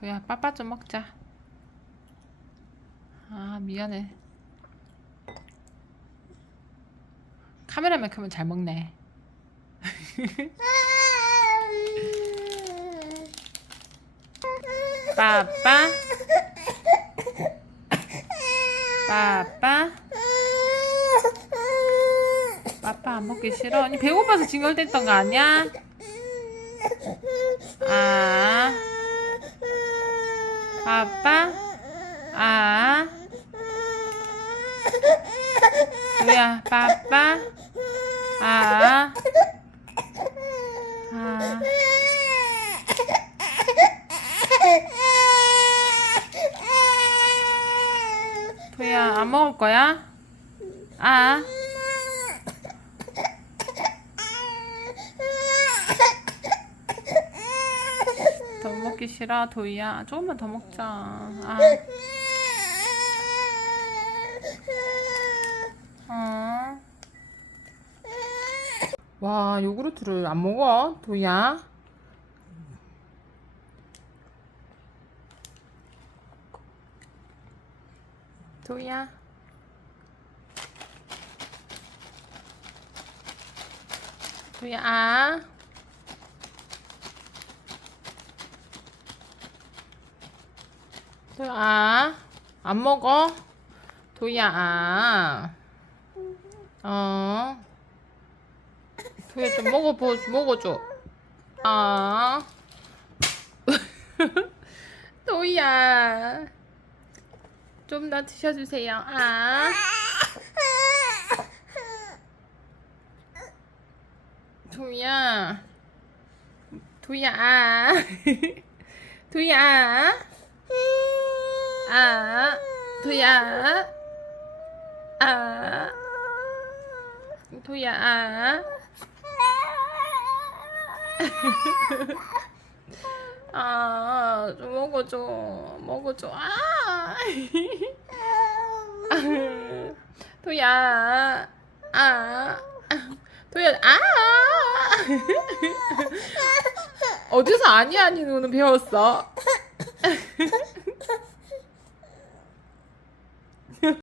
도야 빠빠 좀 먹자. 아 미안해. 카메라맨 크면 잘 먹네. 빠빠. 빠빠. 빠빠 안 먹기 싫어. 아니 배고파서 징얼댔던 거 아니야? 아. 빠빠. 아. 뭐야 빠빠. 아. 아. 도야 안 먹을 거야? 아. 더 먹기 싫어 도희야. 조금만 더 먹자. 아. 어. 와 요구르트를 안 먹어 도희야? 도희야? 도희야 아 도희야 아. 안 먹어? 도희야 아. 어. 도희야 좀 먹어보 먹어줘. 아. 도희야. 좀 더 드셔주세요. 아. 도희야 아. 도희야 아 도희야 아 도희야 아 아, 좀 먹어줘. 먹어줘. 아. 도야. 아. 도야. 아. 어디서 아니 아니 노는 배웠어?